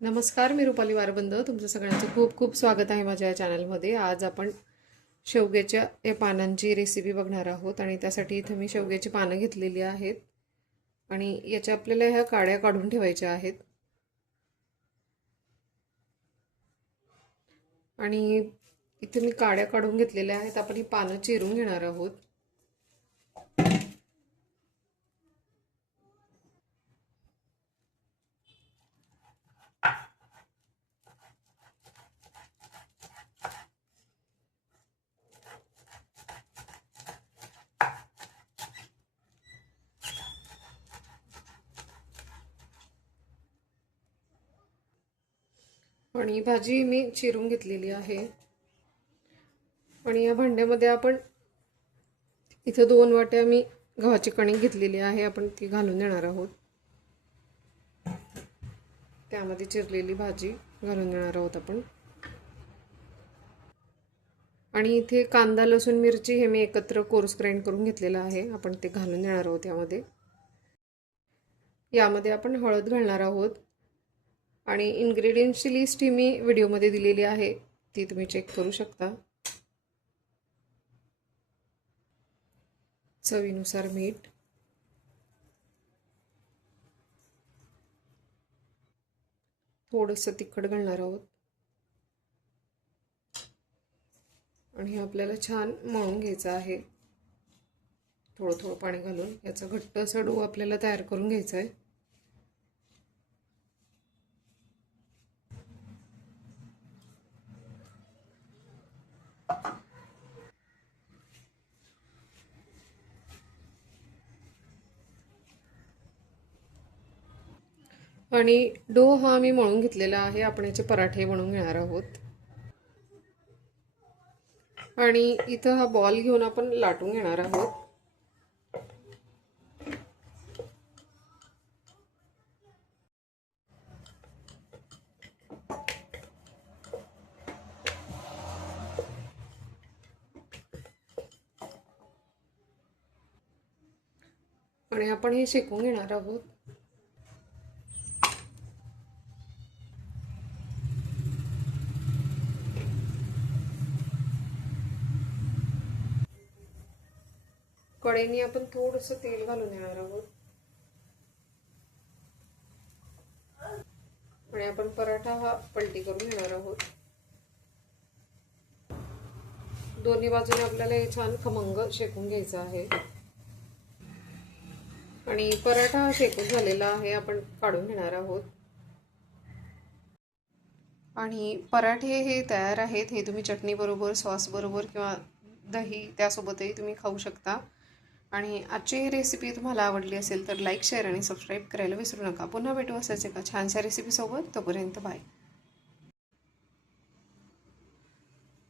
नमस्कार, मी रुपाली वारबंद. तुमचं सगळ्यांचं खूप खूप स्वागत आहे माझ्या या चॅनलमध्ये. आज आपण शेवग्याच्या या पानांची रेसिपी बघणार आहोत आणि त्यासाठी इथं मी शेवग्याची पानं घेतलेली आहेत आणि याच्या आपल्याला ह्या काड्या काढून ठेवायच्या आहेत. आणि इथे मी काड्या काढून घेतलेल्या आहेत. आपण ही पानं चिरून घेणार आहोत. आणि ही भाजी मी चिरून घेतलेली आहे. आणि या भांड्यामध्ये आपण इथं 2 वाट्या मी गव्हाची कणिक घेतलेली आहे. आपण ती घालून देणार आहोत. त्यामध्ये चिरलेली भाजी घालून देणार आहोत आपण. आणि इथे कांदा लसूण मिरची हे मी एकत्र कोर्स ग्राइंड करून घेतलेलं आहे. आपण ते घालून देणार आहोत यामध्ये आपण हळद घालणार आहोत. आणि इन्ग्रेडियंट्सची लिस्ट ही मी व्हिडिओमध्ये दिलेली आहे, ती तुम्ही चेक करू शकता. चवीनुसार मीठ, थोडंसं तिखट घालणार आहोत. आणि हे आपल्याला छान मळून घ्यायचं आहे. थोडं थोडं पाणी घालून याचा घट्ट असा डो आपल्याला तयार करून घ्यायचा आहे. आणि डो हा मी मळून घेतलेला आहे. आपण याचे पराठे बनवून घेणार आहोत. आणि इथं हा बॉल घेऊन आपण लाटून घेणार आहोत. आणि आपण हे शेकून घेणार आहोत. कढईने आपण थोडंसं तेल घालून देणार आहोत. आणि आपण पराठा हा पलटी करून घेणार आहोत. दोन्ही बाजूने आपल्याला हे छान खमंग शेकून घ्यायचं आहे. आणि पराठा शेकून झालेला आहे, आपण काढून घेणार आहोत. आणि पराठे हे तयार आहेत. हे तुम्ही चटणी बरोबर, सॉस बरोबर किंवा दही त्यासोबतही तुम्ही खाऊ शकता. आणि आजची रेसिपी तुम्हाला आवडली असेल तर लाईक, शेअर आणि सबस्क्राईब करायला विसरू नका. पुन्हा भेटू असाच एका छानशा रेसिपीसोबत. तोपर्यंत बाय.